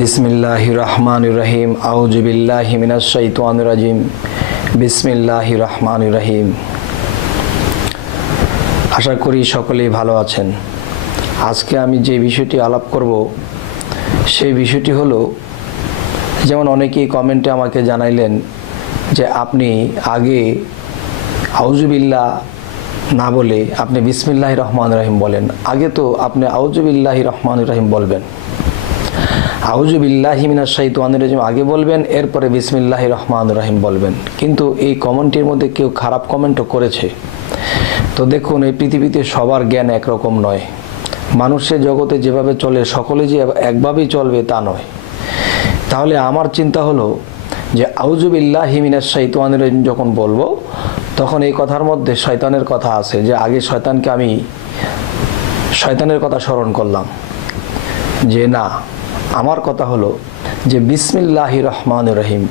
বিসমিল্লাহির রহমানির রহিম। আউযু বিল্লাহি মিনাশ শাইতানির রাজিম। বিসমিল্লাহির রহমানির রহিম। আশা করি সকলেই ভালো আছেন। আজকে আমি যে বিষয়টি আলাপ করব সেই বিষয়টি হলো, যেমন অনেকেই কমেন্টে আমাকে জানাইলেন যে আপনি আগে আউযু বিল্লাহ না বলে আপনি বিসমিল্লাহির রহমানির রহিম বলেন। আগে তো আপনি আউযু বিল্লাহির রহমানির রহিম বলবেন, আউযু বিল্লাহি মিনাশ শাইতানির রাজিম আগে বলবেন, এরপরে বিসমিল্লাহির রহমানির রহিম বলবেন। কিন্তু এই কমেন্টের মধ্যে কেউ খারাপ কমেন্টও করেছে। তো দেখুন, এই পৃথিবীতে সবার জ্ঞান একরকম নয়। মানুষের জগতে যেভাবে চলে সকলে যে একভাবেই চলবে তা নয়। তাহলে আমার চিন্তা হলো যে আউযু বিল্লাহি মিনাশ শাইতানির রাজিম যখন বলবো, তখন এই কথার মধ্যে শয়তানের কথা আছে, যে আগে শয়তানকে আমি শয়তানের কথা স্মরণ করলাম। যে না, আমার কথা হলো যে বিসমিল্লাহির রহমানির রহিম,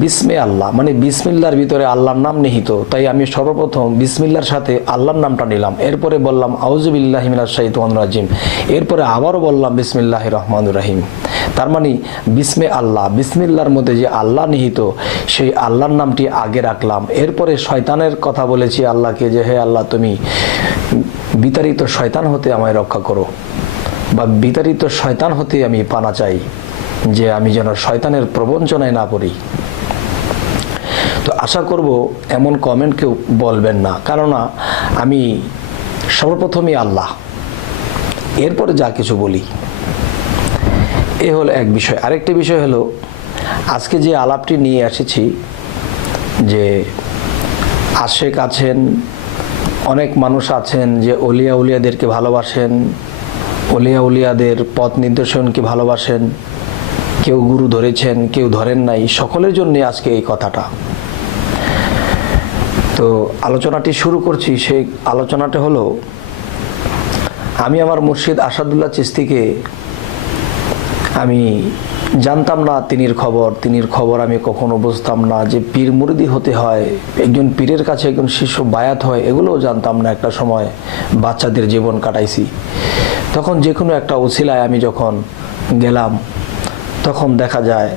বিসমে আল্লাহ, মানে বিসমিল্লার ভিতরে আল্লাহর নাম নিহিত। তাই আমি সর্বপ্রথম বিসমিল্লার সাথে আল্লাহর নামটা নিলাম, এরপরে বললাম আউযু বিল্লাহি মিনাশ শাইতানির রাজিম, এরপরে আবারও বললাম বিসমিল্লাহির রহমানির রহিম। তার মানে বিসমে আল্লাহ, বিসমিল্লার মধ্যে যে আল্লাহ নিহিত সেই আল্লাহর নামটি আগে রাখলাম। এরপরে শয়তানের কথা বলেছি আল্লাহকে, যে হে আল্লাহ, তুমি বিতাড়িত শয়তান হতে আমায় রক্ষা করো, বা বিতাড়িত শয়তান হতে আমি পানা চাই, যে আমি যেন শয়তানের প্রবঞ্চনায় না পড়ি। তো আশা করব এমন কমেন্ট কেউ বলবেন না, কেননা আমি সর্বপ্রথমই আল্লাহ, এরপরে যা কিছু বলি। এ হলো এক বিষয়। আরেকটি বিষয় হলো, আজকে যে আলাপটি নিয়ে এসেছি, যে আশেক আছেন, অনেক মানুষ আছেন যে অলিয়া উলিয়াদেরকে ভালোবাসেন, অলিয়া উলিয়াদের পথ নির্দেশনকে ভালোবাসেন, কেউ গুরু ধরেছেন, কেউ ধরেন নাই, সকলের জন্য আজকে এই কথাটা। তো আলোচনাটি শুরু করছি। সেই আলোচনাটা হলো, আমি আমার মুর্শিদ আসাদুল্লাহ চিশতিকে আমি জানতাম না তিনির খবর আমি কখনো বুঝতাম না যে পীর মুরিদি হতে হয়, একজন পীরের কাছে একজন শিষ্য বায়াত হয়, এগুলোও জানতাম না। একটা সময় বাচ্চাদের জীবন কাটাইছি। তখন যে কোনো একটা ওসিলায় আমি যখন গেলাম, তখন দেখা যায়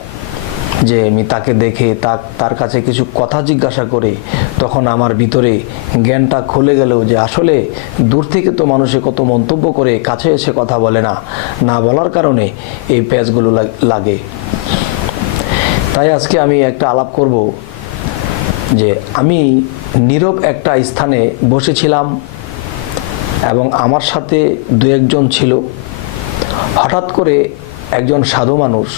যে আমি তাকে দেখে তার কাছে কিছু কথা জিজ্ঞাসা করে তখন আমার ভিতরে জ্ঞানটা খুলে গেল, যে আসলে দূর থেকে তো মানুষে কত মন্তব্য করে, কাছে এসে কথা বলে না, না বলার কারণে এই প্যাচগুলো লাগে। তাই আজকে আমি একটা আলাপ করব, যে আমি নীরব একটা স্থানে বসেছিলাম এবং আমার সাথে দু একজন ছিল। হঠাৎ করে একজন সাধু মানুষ,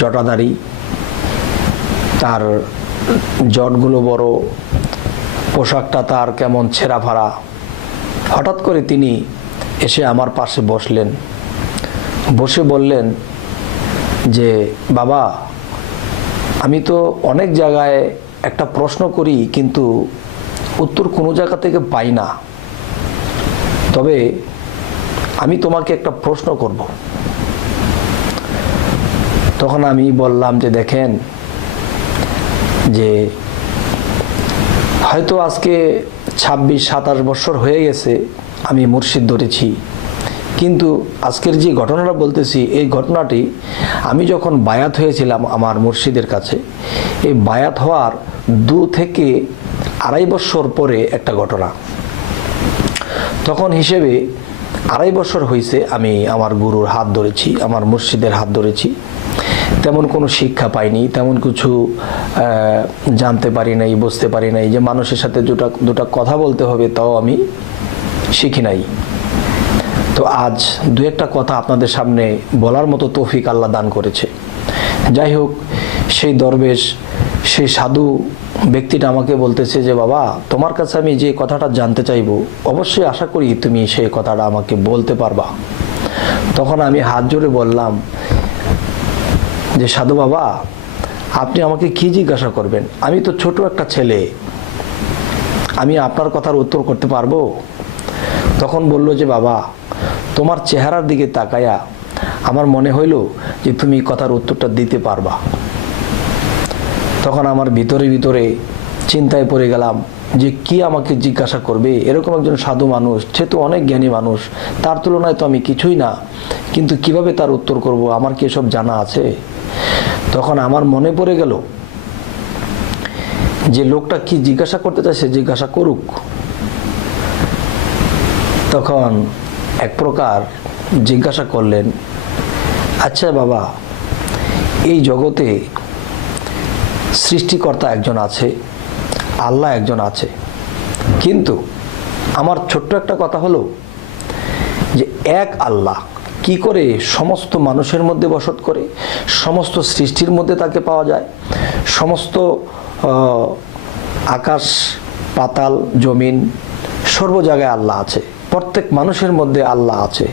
জটাধারী, তার জটগুলো বড়, পোশাকটা তার কেমন ছেঁড়া ফাড়া, হঠাৎ করে তিনি এসে আমার পাশে বসলেন। বসে বললেন যে বাবা, আমি তো অনেক জায়গায় একটা প্রশ্ন করি, কিন্তু উত্তর কোনো জায়গা থেকে পাই না। তবে আমি তোমাকে একটা প্রশ্ন করব। তখন আমি বললাম যে দেখেন, যে হয়তো আজকে 26-27 বছর হয়ে গেছে আমি মুর্শিদ ধরেছি, কিন্তু আজকের যে ঘটনাটা বলতেছি, এই ঘটনাটি আমি যখন বায়াত হয়েছিলাম আমার মুর্শিদের কাছে, এই বায়াত হওয়ার 2 থেকে 2.5 বছর পরে একটা ঘটনা। তখন হিসেবে 2.5 বছর হয়েছে আমি আমার গুরুর হাত ধরেছি, আমার মুর্শিদের হাত ধরেছি। তেমন কোনো শিক্ষা পাইনি, তেমন কিছু জানতে পারি নাই, বুঝতে পারি নাই, যে মানুষের সাথে দুটা কথা বলতে হবে তাও আমি শিখি নাই। তো আজ 2-1টা কথা আপনাদের সামনে বলার মতো তৌফিক আল্লাহ দান করেছে। যাই হোক, সেই দরবেশ, সেই সাধু ব্যক্তিটা আমাকে বলতেছে যে বাবা, তোমার কাছে আমি যে কথাটা জানতে চাইবো, অবশ্যই আশা করি তুমি সেই কথাটা আমাকে বলতে পারবা। তখন আমি হাত জোড়ে বললাম যে সাধু বাবা, আপনি আমাকে কি জিজ্ঞাসা করবেন? আমি তো ছোট একটা ছেলে, আমি আপনার কথার উত্তর করতে পারবো? তখন বলল যে বাবা, তোমার চেহারার দিকে তাকায়া আমার মনে হইল যে তুমি কথার উত্তরটা দিতে পারবা। তখন আমার ভিতরে চিন্তায় পড়ে গেলাম যে কি আমাকে জিজ্ঞাসা করবে, এরকম একজন সাধু মানুষ, সে তো অনেক জ্ঞানী মানুষ, তার তুলনায় তো আমি কিছুই না, কিন্তু কিভাবে তার উত্তর করব, আমার কি এসব জানা আছে? তখন আমার মনে পড়ে গেল যে লোকটা কি জিজ্ঞাসা করতে চাইছে, জিজ্ঞাসা করুক। তখন এক প্রকার জিজ্ঞাসা করলেন, আচ্ছা বাবা, এই জগতে সৃষ্টিকর্তা একজন আছে, আল্লাহ একজন আছে, কিন্তু আমার ছোট্ট একটা কথা হলো যে এক আল্লাহ কি করে সমস্ত মানুষের মধ্যে বসত করে, সমস্ত সৃষ্টির মধ্যে তাকে পাওয়া যায়, সমস্ত আকাশ পাতাল জমিন সর্ব জায়গায় আল্লাহ আছে, প্রত্যেক মানুষের মধ্যে আল্লাহ আছে,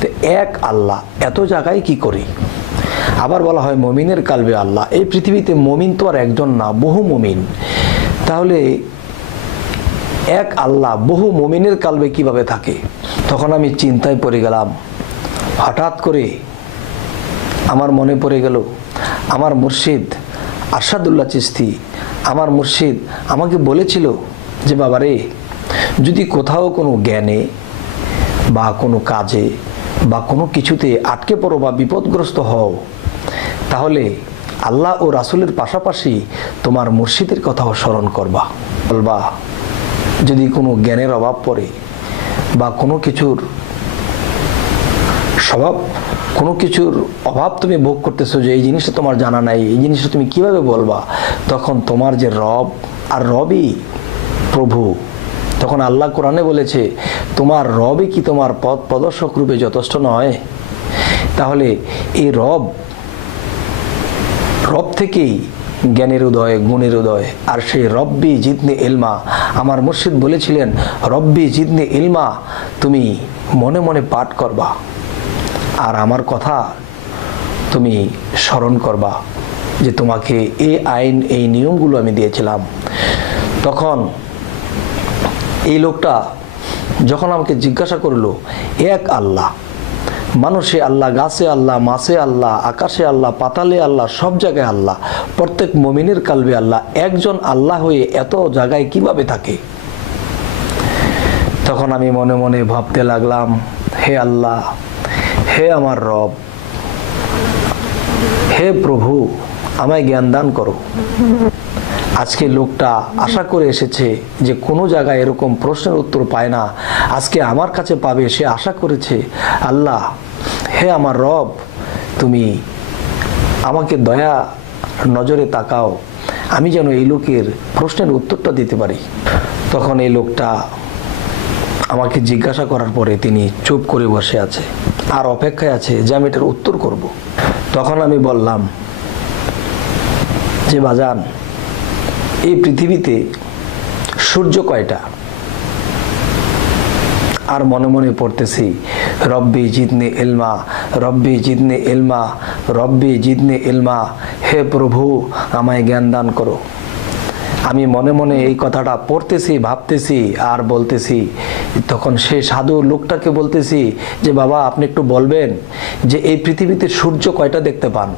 তো এক আল্লাহ এত জায়গায় কি করি? আবার বলা হয় মুমিনের কালবে আল্লাহ। এই পৃথিবীতে মুমিন তো আর একজন না, বহু মুমিন, তাহলে এক আল্লাহ বহু মুমিনের কালবে কিভাবে থাকে? তখন আমি চিন্তায় পড়ে গেলাম। হঠাৎ করে আমার মনে পড়ে গেল আমার মুর্শিদ আরশাদুল্লাহ চিশতি, আমার মুর্শিদ আমাকে বলেছিল যে বাবারে, যদি কোথাও কোনো জ্ঞানে বা কোনো কাজে বা কোনো কিছুতে আটকে পড়ো বা বিপদগ্রস্ত হও, তাহলে আল্লাহ ও রাসূলের পাশাপাশি তোমার মুর্শিদের কথাও স্মরণ করবা। বলবা যদি কোনো জ্ঞানের অভাব পড়ে বা কোনো কিছুর অভাব তুমি ভোগ করতেছো, যে এই জিনিসটা তোমার জানা নাই, এই জিনিসটা তুমি কিভাবে বলবা? তখন তোমার যে রব, আর রবই প্রভু, তখন আল্লাহ কোরআনে বলেছে তোমার রবই কি তোমার পথ প্রদর্শক রূপে যথেষ্ট নয়? তাহলে এই রব থেকেই জ্ঞানের উদয়, গুণের উদয়। আর সেই রব্বি জিদনি ইলমা, আমার মুর্শিদ বলেছিলেন রব্বি জিদনি ইলমা, তুমি মনে মনে পাঠ করবা আর আমার কথা তুমি স্মরণ করবা, যে তোমাকে এই আইন এই নিয়মগুলো আমি দিয়েছিলাম। তখন এই লোকটা যখন আমাকে জিজ্ঞাসা করলো, এক আল্লাহ, মানুষে আল্লাহ, গাছে আল্লাহ, মাছে আল্লাহ, আকাশে আল্লাহ, পাতালে আল্লাহ, সব জায়গায় আল্লাহ, প্রত্যেক মুমিনের কালবে আল্লাহ, একজন আল্লাহ হয়ে এত জায়গায় কিভাবে থাকে? তখন আমি মনে মনে ভাবতে লাগলাম, হে আল্লাহ, হে আমার রব, হে প্রভু, আমায় জ্ঞান দান করো। আজকে লোকটা আশা করে এসেছে যে কোনো জায়গায় এরকম প্রশ্নের উত্তর পায় না, আজকে আমার কাছে পাবে, সে আশা করেছে। আল্লাহ, হে আমার রব, তুমি আমাকে দয়া নজরে তাকাও, আমি যেন এই লোকের প্রশ্নের উত্তরটা দিতে পারি। তখন এই লোকটা আমাকে জিজ্ঞাসা করার পরে তিনি চুপ করে বসে আছে আর অপেক্ষায় আছে যে আমি এটার উত্তর করব। তখন আমি বললাম যে বাজান, এই পৃথিবীতে সূর্য কয়টা? আর মনে মনে পড়তেছি রব্বি জিদনি ইলমা, রব্বি জিদনি ইলমা, রব্বি জিদনি ইলমা, হে প্রভু আমায় জ্ঞান দান করো। আমি মনে মনে এই কথাটা পড়তেছি, ভাবতেছি আর বলতেছি। তখন সে সাধু লোকটাকে বলতেছি যে বাবা, আপনি একটু বলবেন যে এই পৃথিবীতে সূর্য কয়টা দেখতে পান?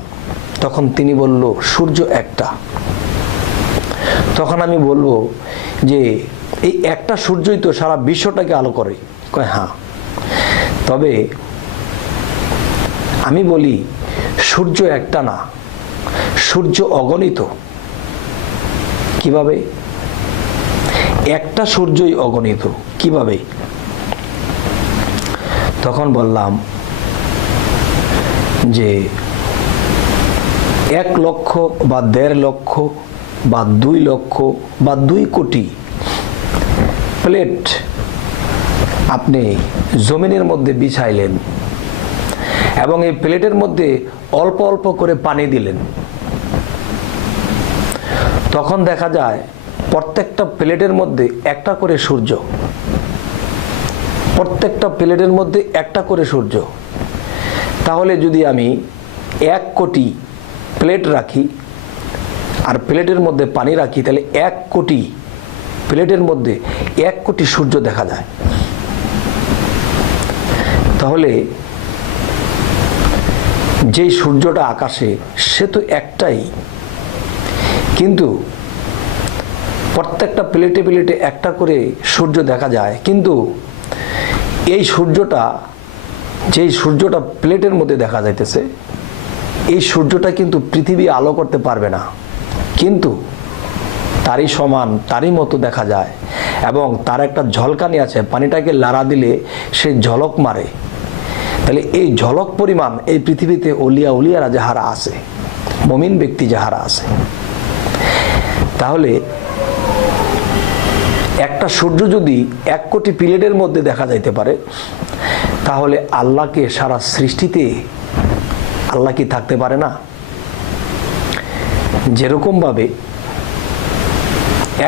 তখন তিনি বলল সূর্য একটা। তখন আমি বলবো যে এই একটা সূর্যই তো সারা বিশ্বটাকে আলো করে। কয় হ্যাঁ। তবে আমি বলি সূর্য একটা না, সূর্য অগণিত। কিভাবে? একটা সূর্যই অগণিত, কিভাবে? তখন বললাম যে 1 লক্ষ বা 1.5 লক্ষ বা 2 লক্ষ বা 2 কোটি প্লেট আপনি জমিনের মধ্যে বিছাইলেন এবং এই প্লেটের মধ্যে অল্প অল্প করে পানি দিলেন। তখন দেখা যায় প্রত্যেকটা প্লেটের মধ্যে একটা করে সূর্য, প্রত্যেকটা প্লেটের মধ্যে একটা করে সূর্য। তাহলে যদি আমি 1 কোটি প্লেট রাখি আর প্লেটের মধ্যে পানি রাখি, তাহলে 1 কোটি প্লেটের মধ্যে 1 কোটি সূর্য দেখা যায়। তাহলে যেই সূর্যটা আকাশে সে তো একটাই, কিন্তু প্রত্যেকটা প্লেটে প্লেটে একটা করে সূর্য দেখা যায়, কিন্তু এই সূর্যটা, যেই সূর্যটা প্লেটের মধ্যে দেখা যাইতেছে, এই সূর্যটা কিন্তু পৃথিবী আলো করতে পারবে না, কিন্তু তারই সমান, তারই মতো দেখা যায়, এবং তার একটা ঝলকানি আছে, পানিটাকে লাড়া দিলে সে ঝলক মারে। তাহলে এই ঝলক পরিমাণ এই পৃথিবীতে উলিয়ারা যাহারা আছে, মুমিন ব্যক্তি যাহারা আছে, তাহলে একটা সূর্য যদি 1 কোটি প্লেটের মধ্যে দেখা যাইতে পারে, তাহলে আল্লাহকে সারা সৃষ্টিতে আল্লাহ কি থাকতে পারে না? যেরকম ভাবে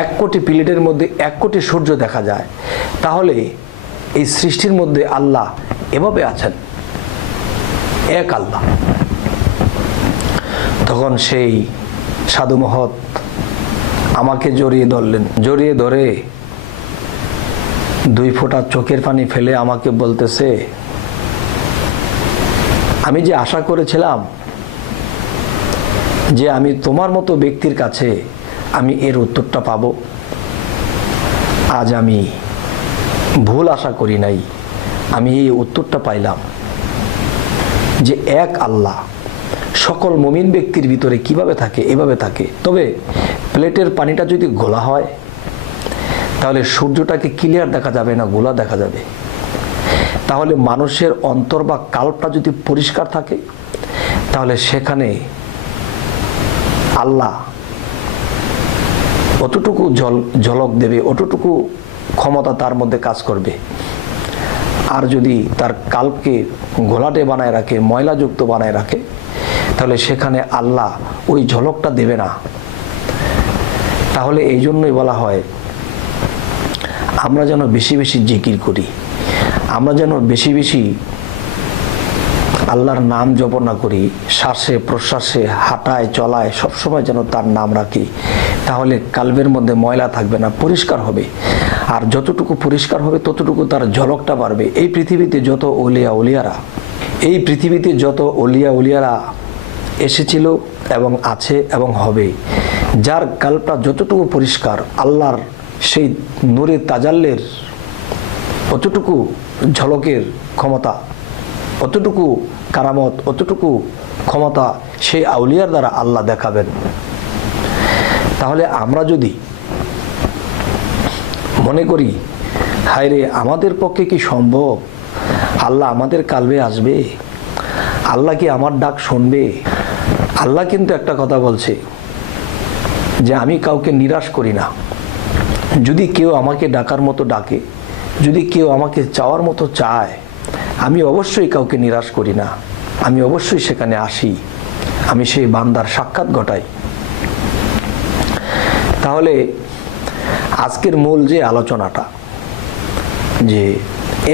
1 কোটি প্লেটের মধ্যে 1 কোটি সূর্য দেখা যায়, তাহলে এই সৃষ্টির মধ্যে আল্লাহ এভাবে আছেন, এক আল্লাহ। তখন সেই সাধু মহৎ আমাকে জড়িয়ে ধরলেন, জড়িয়ে ধরে 2 ফোঁটা চোখের পানি ফেলে আমাকে বলতেছে, আমি যে আশা করেছিলাম যে আমি তোমার মতো ব্যক্তির কাছে আমি এর উত্তরটা পাবো, আজ আমি ভুল আশা করি নাই, আমি এই উত্তরটা পাইলাম যে এক আল্লাহ সকল মুমিন ব্যক্তির ভিতরে কিভাবে থাকে, এভাবে থাকে। তবে প্লেটের পানিটা যদি ঘোলা হয়, তাহলে সূর্যটাকে ক্লিয়ার দেখা যাবে না, গোলা দেখা যাবে। তাহলে মানুষের অন্তর বা কাল্পটা যদি পরিষ্কার থাকে, তাহলে সেখানে আল্লাহ অতটুকু ঝলক দেবে, অতটুকু ক্ষমতা তার মধ্যে কাজ করবে। আর যদি তার কাল্পকে ঘোলাটে বানায় রাখে, ময়লাযুক্ত বানায় রাখে, তাহলে সেখানে আল্লাহ ওই ঝলকটা দেবে না। তাহলে এই জন্যই বলা হয় আমরা যেন বেশি বেশি জিকির করি, আমরা যেন বেশি বেশি আল্লাহর নাম জপনা করি, শ্বাসে প্রশ্বাসে, হাঁটায় চলায় সবসময় যেন তার নাম রাখি। তাহলে কালবের মধ্যে ময়লা থাকবে না, পরিষ্কার হবে। আর যতটুকু পরিষ্কার হবে ততটুকু তার ঝলকটা বাড়বে। এই পৃথিবীতে যত উলিয়ারা এসেছিল এবং আছে এবং হবে, যার কাল্পটা যতটুকু পরিষ্কার, আল্লাহর সেই নূরে তাজাল্লের অতটুকু ঝলকের ক্ষমতা, অতটুকু কারামত, অতটুকু ক্ষমতা সেই আউলিয়ার দ্বারা আল্লাহ দেখাবেন। তাহলে আমরা যদি মনে করি হায় রে আমাদের পক্ষে কি সম্ভব, আল্লাহ আমাদের কালবে আসবে, আল্লাহ কি আমার ডাক শুনবে? আল্লাহ কিন্তু একটা কথা বলছে যে আমি কাউকে নিরাশ করি না। যদি কেউ আমাকে ডাকার মতো ডাকে, যদি কেউ আমাকে চাওয়ার মতো চায়, আমি অবশ্যই কাউকে নিরাশ করি না, আমি অবশ্যই সেখানে আসি, আমি সেই বান্দার সাক্ষাৎ ঘটাই। তাহলে আজকের মূল যে আলোচনাটা, যে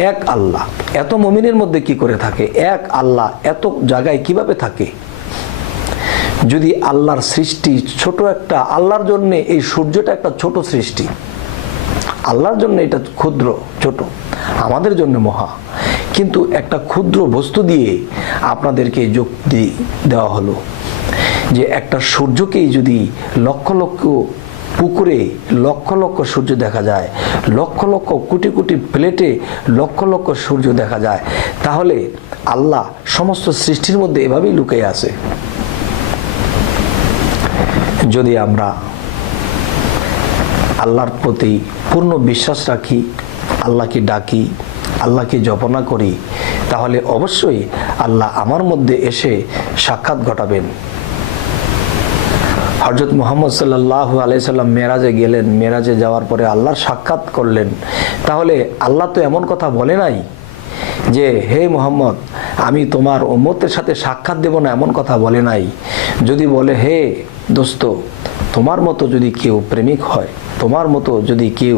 এক আল্লাহ এত মুমিনের মধ্যে কি করে থাকে, এক আল্লাহ এত জায়গায় কিভাবে থাকে। যদি আল্লাহর সৃষ্টি ছোট একটা, আল্লাহর জন্য এই সূর্যটা একটা ছোট সৃষ্টি, আল্লাহর জন্য এটা ক্ষুদ্র ছোট, আমাদের জন্য মহা, কিন্তু একটা ক্ষুদ্র বস্তু দিয়ে আপনাদেরকে যুক্তি দেওয়া হলো যে একটা সূর্যকেই যদি লক্ষ লক্ষ পুকুরে লক্ষ লক্ষ সূর্য দেখা যায়, লক্ষ লক্ষ কোটি কোটি প্লেটে লক্ষ লক্ষ সূর্য দেখা যায়, তাহলে আল্লাহ সমস্ত সৃষ্টির মধ্যে এভাবেই লুকিয়ে আছে। যদি আমরা আল্লাহর প্রতি পূর্ণ বিশ্বাস রাখি, আল্লাহকে ডাকি, আল্লাহকে জপনা করি, তাহলে অবশ্যই আল্লাহ আমার মধ্যে এসে সাক্ষাৎ ঘটাবেন। হযরত মুহাম্মদ সাল্লাল্লাহু আলাইহি সাল্লাম মেরাজে গেলেন, মেরাজে যাওয়ার পরে আল্লাহর সাক্ষাৎ করলেন। তাহলে আল্লাহ তো এমন কথা বলে নাই যে হে মুহাম্মদ আমি তোমার উম্মতের সাথে সাক্ষাৎ দেব না, এমন কথা বলে নাই। যদি বলে হে দোস্ত, তোমার মতো যদি কেউ প্রেমিক হয়, তোমার মতো যদি কেউ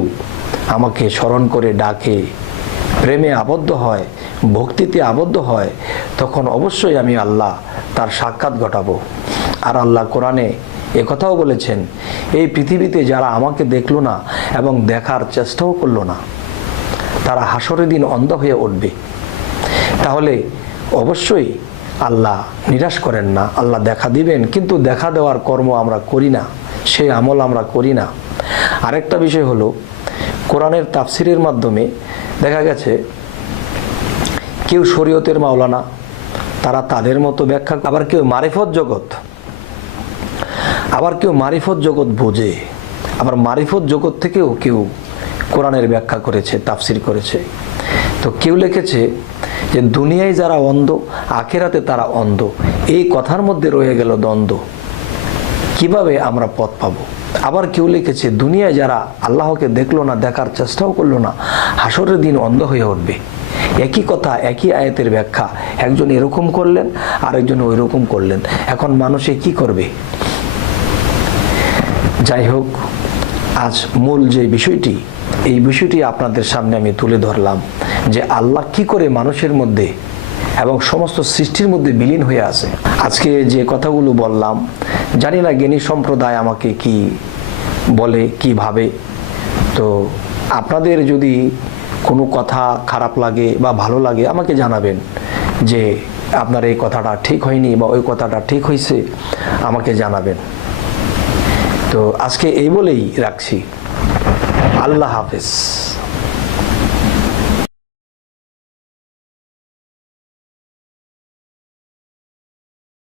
আমাকে স্মরণ করে ডাকে, প্রেমে আবদ্ধ হয়, ভক্তিতে আবদ্ধ হয়, তখন অবশ্যই আমি আল্লাহ তার সাক্ষাৎ ঘটাবো। আর আল্লাহ কোরআনে একথাও বলেছেন, এই পৃথিবীতে যারা আমাকে দেখলো না এবং দেখার চেষ্টাও করলো না, তারা হাসরের দিন অন্ধ হয়ে উঠবে। তাহলে অবশ্যই আল্লাহ নিরাশ করেন না, আল্লাহ দেখা দিবেন, কিন্তু দেখা দেওয়ার কর্ম আমরা করি না, সেই আমল আমরা করি না। আরেকটা বিষয় হলো কোরআনের তাফসিরের মাধ্যমে দেখা গেছে কেউ শরীয়তের মাওলানা, তারা তাদের মতো ব্যাখ্যা, আবার কেউ মারিফত জগৎ বোঝে, আবার মারিফত জগৎ থেকেও কেউ কোরআনের ব্যাখ্যা করেছে, তাফসির করেছে। তো কেউ লিখেছে যে দুনিয়ায় যারা অন্ধ, আখিরাতে তারা অন্ধ। এই কথার মধ্যে রয়ে গেল দ্বন্দ্ব, কিভাবে আমরা পথ পাবো। আবার কেউ লিখেছে দুনিয়ায় যারা আল্লাহকে দেখলো না, দেখার চেষ্টাও করলো না, হাসরের দিন অন্ধ হয়ে উঠবে। একই কথা, একই আয়াতের ব্যাখ্যা, একজন এরকম করলেন, আরেকজন ওই রকম করলেন। এখন মানুষে কি করবে? যাই হোক, আজ মূল যে বিষয়টি, এই বিষয়টি আপনাদের সামনে আমি তুলে ধরলাম যে আল্লাহ কি করে মানুষের মধ্যে এবং সমস্ত সৃষ্টির মধ্যে বিলীন হয়ে আছে। আজকে যে কথাগুলো বললাম, জানি না জ্ঞানী সম্প্রদায় আমাকে কি বলে, কি ভাবে। তো আপনাদের যদি কোনো কথা খারাপ লাগে বা ভালো লাগে আমাকে জানাবেন যে আপনার এই কথাটা ঠিক হয়নি বা ওই কথাটা ঠিক হয়েছে, আমাকে জানাবেন। তো আজকে এই বলেই রাখছি। আল্লাহ হাফেজ।